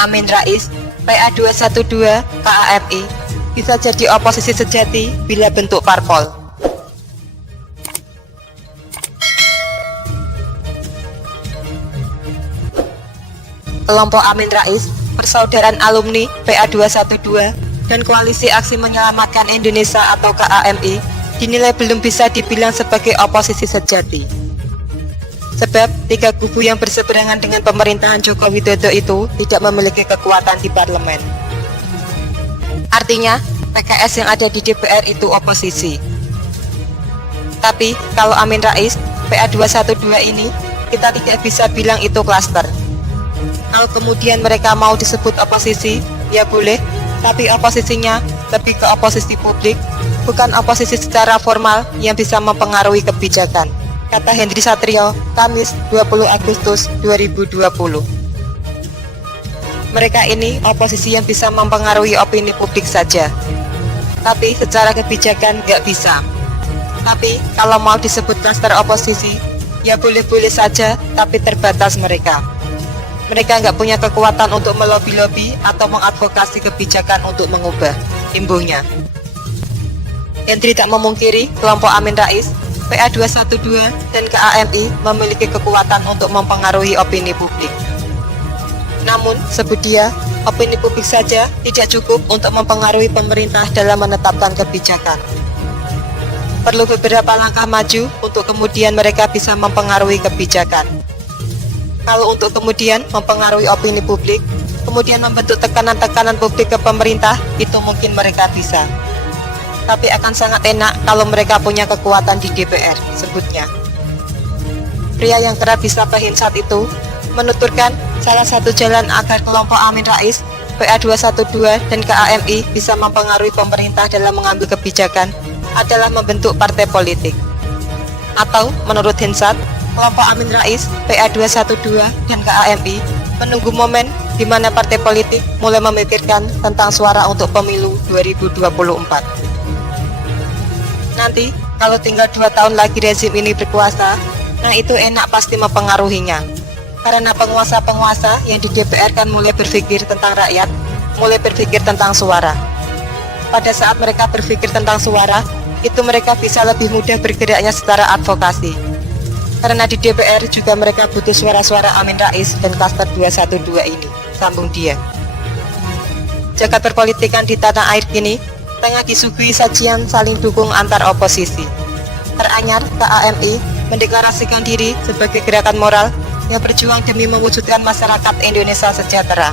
Amin Rais, PA212, KAMI, bisa jadi oposisi sejati bila bentuk parpol. Kelompok Amin Rais, Persaudaraan Alumni PA212, dan Koalisi Aksi Menyelamatkan Indonesia atau KAMI dinilai belum bisa dibilang sebagai oposisi sejati. Sebab tiga kubu yang berseberangan dengan pemerintahan Joko Widodo itu tidak memiliki kekuatan di parlemen. Artinya, PKS yang ada di DPR itu oposisi. Tapi kalau Amin Rais, PA212 ini, kita tidak bisa bilang itu klaster. Kalau kemudian mereka mau disebut oposisi, ya boleh, tapi oposisinya lebih ke oposisi publik, bukan oposisi secara formal yang bisa mempengaruhi kebijakan, kata Henry Satrio, Kamis 20 Agustus 2020. Mereka ini oposisi yang bisa mempengaruhi opini publik saja, tapi secara kebijakan nggak bisa. Tapi kalau mau disebut klaster oposisi, ya boleh-boleh saja, tapi terbatas mereka. Mereka nggak punya kekuatan untuk melobi-lobi atau mengadvokasi kebijakan untuk mengubah, imbuhnya. Henry tak memungkiri kelompok Amin Rais, PA212, dan KAMI memiliki kekuatan untuk mempengaruhi opini publik. Namun, sebut dia, opini publik saja tidak cukup untuk mempengaruhi pemerintah dalam menetapkan kebijakan. Perlu beberapa langkah maju untuk kemudian mereka bisa mempengaruhi kebijakan. Kalau untuk kemudian mempengaruhi opini publik, kemudian membentuk tekanan-tekanan publik ke pemerintah, itu mungkin mereka bisa. Tapi akan sangat enak kalau mereka punya kekuatan di DPR, sebutnya. Pria yang kerap disapa saat itu menuturkan salah satu jalan agar kelompok Amin Rais, PA212, dan KAMI bisa mempengaruhi pemerintah dalam mengambil kebijakan adalah membentuk partai politik. Atau menurut Hensat, kelompok Amin Rais, PA212, dan KAMI menunggu momen di mana partai politik mulai memikirkan tentang suara untuk pemilu 2024. Nanti, kalau tinggal 2 tahun lagi rezim ini berkuasa, nah itu enak pasti mempengaruhinya. Karena penguasa-penguasa yang di DPR kan mulai berpikir tentang rakyat, mulai berpikir tentang suara. Pada saat mereka berpikir tentang suara, itu mereka bisa lebih mudah bergeraknya secara advokasi. Karena di DPR juga mereka butuh suara-suara Amin Rais dan klaster 212 ini, sambung dia. Jagat perpolitikan di tanah air kini tengah disuguhi sajian saling dukung antar oposisi. Teranyar, KAMI mendeklarasikan diri sebagai gerakan moral yang berjuang demi mewujudkan masyarakat Indonesia sejahtera.